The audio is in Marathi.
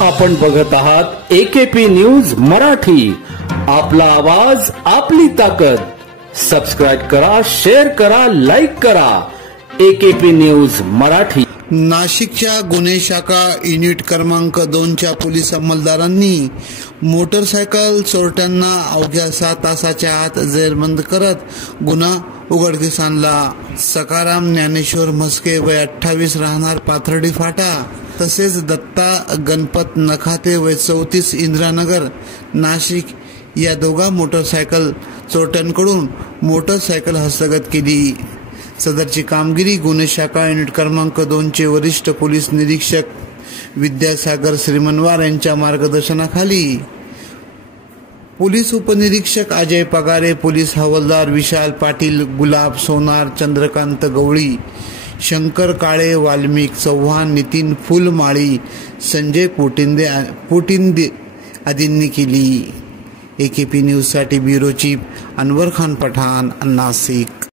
आपण बघत आहात एकेपी न्यूज मराठी। आपला आवाज आपली ताकद। सबस्क्राइब करा, शेअर करा, लाईक करा। AKP news Marathi. नाशिकच्या गुन्हे शाखा युनिट क्रमांक 2च्या पोलीस अंमलदारांनी मोटरसायकल चोरट्यांना अवघ्या 6 तासाच्या आत जेरबंद करत गुन्हा उघडकीस आणला। सकाराम ज्ञानेश्वर म्हस्के वय 28 राहणार पाथर्डी फाटा तसेच दत्ता गणपत नखाते वय 34 इंदिरानगर नाशिक या दोघा मोटरसायकल चोरट्यांकडून मोटरसायकल हस्तगत केली। सदरची कामगिरी गुन्हे शाखा युनिट क्रमांक 2चे वरिष्ठ पोलीस निरीक्षक विद्यासागर श्रीमनवार यांच्या मार्गदर्शनाखाली पोलीस उपनिरीक्षक अजय पगारे, पोलीस हवालदार विशाल पाटील, गुलाब सोनार, चंद्रकांत गवळी, शंकर काळे, वाल्मिक चव्हाण, नितीन फुलमाळी, संजय पोटिंदे आदींनी केली। एकेपी न्यूज साठी ब्युरो चीफ अनवर खान पठाण, नाशिक।